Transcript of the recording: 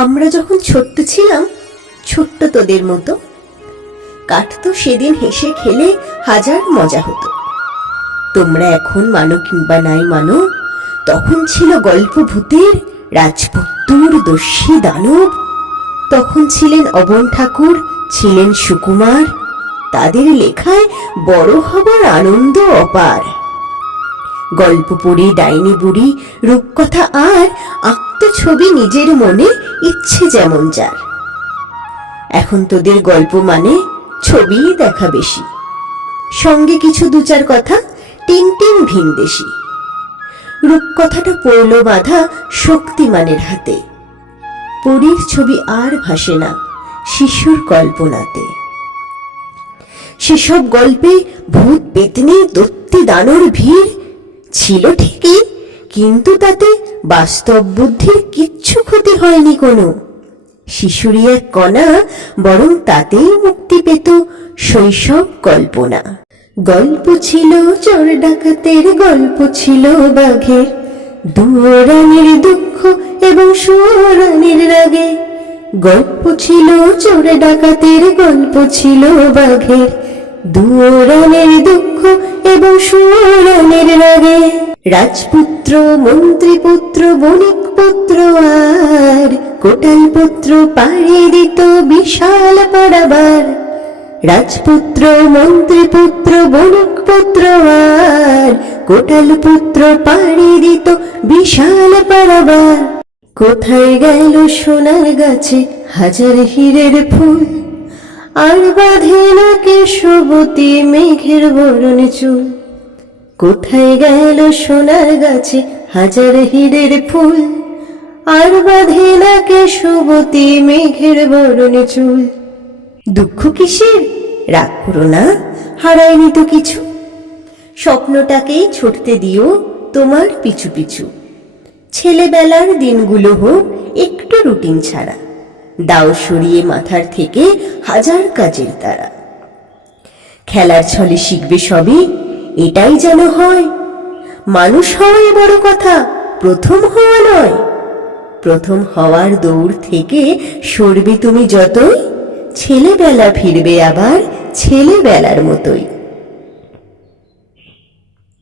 আমরা যখন ছোট্ট ছিলাম, ছোট্ট তোদের মতো, কাটতো সেদিন হেসে খেলে হাজার মজা হতো। তোমরা এখন মানো কিংবা নাই মানো, তখন ছিল গল্প ভূতের, রাজপুত্তুর, দস্যি দানব। তখন ছিলেন অবন ঠাকুর, ছিলেন সুকুমার, তাদের লেখায় বড় হবার আনন্দ অপার। গল্প পড়ে ডাইনি বুড়ি, রূপকথা আর আঁকতো ছবি নিজের মনে, ইচ্ছে যেমন যার। এখন তোদের গল্প মানে ছবিই দেখা বেশি, সঙ্গে কিছু দু চার কথা টিন টিন ভিনদেশি। রূপকথাটা পড়ল বাঁধা শক্তিমানের হাতে, পরীর ছবি আর ভাসে না শিশুর কল্পনাতে। সেসব গল্পে ভূত পেতনি দত্তি দানর ভিড় ছিল ঠিকই, কিন্তু তাতে বাস্তব বুদ্ধির কিচ্ছু ক্ষতি হয়নি কোনো। শিশুরই এক কণা, বরং তাতেই মুক্তি পেত শৈশব কল্পনা। গল্প ছিল চোর ডাকাতের, গল্প ছিল বাঘের, দুয়োরানির দুঃখ এবং সুয়োরানির রাগে। গল্প ছিল চোর ডাকাতের, গল্প ছিল বাঘের, দুয়োরানির দুঃখ এবং সুয়োরানির রাগে। রাজপুত্র, মন্ত্রীপুত্র, বণিক পুত্র আর কোটাল পুত্র পাড়ি দিত বিশাল পাড়াবার। রাজপুত্র, মন্ত্রীপুত্র, বণিক পুত্র আর কোটাল পুত্র পাড়ি দিত বিশাল পাড়াবার। কোথায় গেল সোনার গাছে হাজার হীরের ফুল, আর বাঁধে না কেশবতী মেঘের বরণ চুল। কোথায় গেল সোনার গাছে হাজার হীরের ফুল, আর বাঁধে না কেশবতী মেঘের বরণ চুল। দুঃখ কিসের? রাগ করো না, হারায়নি তো কিছু। স্বপ্নটাকেই ছুটতে দিও তোমার পিছু পিছু। ছেলেবেলার দিনগুলো হোক একটু রুটিন ছাড়া, দাও সরিয়ে মাথার থেকে হাজার কাজের তারা। খেলার ছলে শিখবে সবই, এটাই যেন হয়। মানুষ হওয়াই বড় কথা, প্রথম হওয়া নয়। প্রথম হওয়ার দৌড় থেকে সরবে তুমি যতই, ছেলেবেলা ফিরবে আবার ছেলেবেলার মতোই।